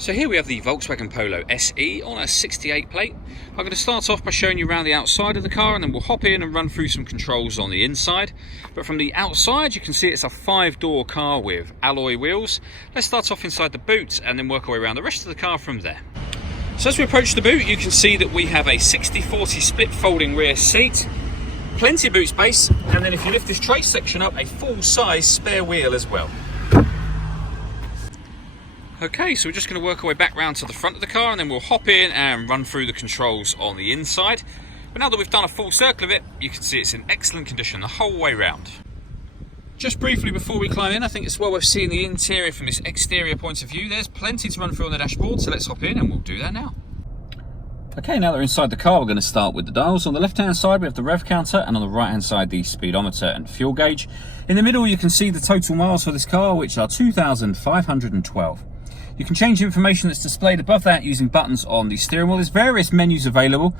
So here we have the Volkswagen Polo SE on a 68 plate. I'm going to start off by showing you around the outside of the car, and then we'll hop in and run through some controls on the inside. But from the outside you can see it's a 5-door car with alloy wheels. Let's start off inside the boot and then work our way around the rest of the car from there. So as we approach the boot, you can see that we have a 60/40 split folding rear seat, plenty of boot space, and then if you lift this trace section up, a full-size spare wheel as well. Okay, so we're just going to work our way back round to the front of the car, and then we'll hop in and run through the controls on the inside. But now that we've done a full circle of it, you can see it's in excellent condition the whole way round. Just briefly before we climb in, I think it's well worth seeing the interior from this exterior point of view. There's plenty to run through on the dashboard, so let's hop in and we'll do that now. Okay, now that we're inside the car, we're going to start with the dials. On the left-hand side, we have the rev counter, and on the right-hand side, the speedometer and fuel gauge. In the middle, you can see the total miles for this car, which are 2,512. You can change the information that's displayed above that using buttons on the steering wheel. There's various menus available,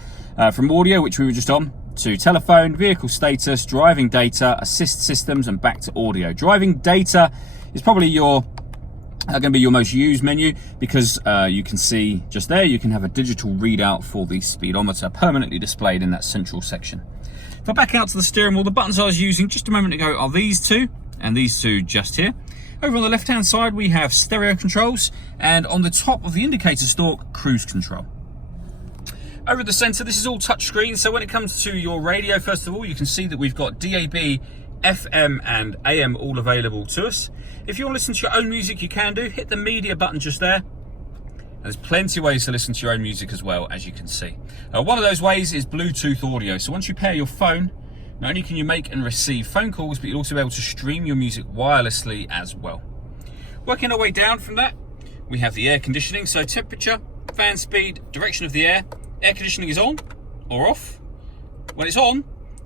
from audio, which we were just on, to telephone, vehicle status, driving data, assist systems, and back to audio. Driving data is probably going to be your most used menu, because you can see just there, you can have a digital readout for the speedometer permanently displayed in that central section. If I back out to the steering wheel, the buttons I was using just a moment ago are these two, and these two just here. Over on the left-hand side, we have stereo controls, and on the top of the indicator stalk, cruise control. Over at the center, this is all touchscreen, so when it comes to your radio, first of all, you can see that we've got DAB, FM, and AM all available to us. If you want to listen to your own music, you can do. Hit the media button just there. There's plenty of ways to listen to your own music as well, as you can see. One of those ways is Bluetooth audio. So once you pair your phone, not only can you make and receive phone calls, but you'll also be able to stream your music wirelessly as well. Working our way down from that, we have the air conditioning. So temperature, fan speed, direction of the air. Air conditioning is on or off. When it's on,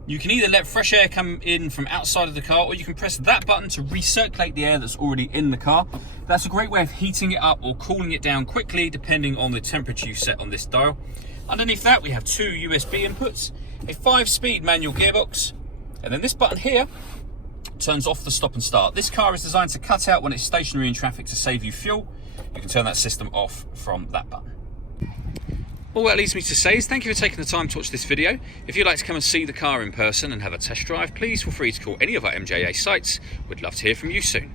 you can either let fresh air come in from outside of the car, or you can press that button to recirculate the air that's already in the car. That's a great way of heating it up or cooling it down quickly, depending on the temperature you set on this dial. Underneath that, we have two USB inputs, a 5-speed manual gearbox, and then this button here turns off the stop and start. This car is designed to cut out when it's stationary in traffic to save you fuel. You can turn that system off from that button. All that leaves me to say is thank you for taking the time to watch this video. If you'd like to come and see the car in person and have a test drive, please feel free to call any of our MJA sites. We'd love to hear from you soon.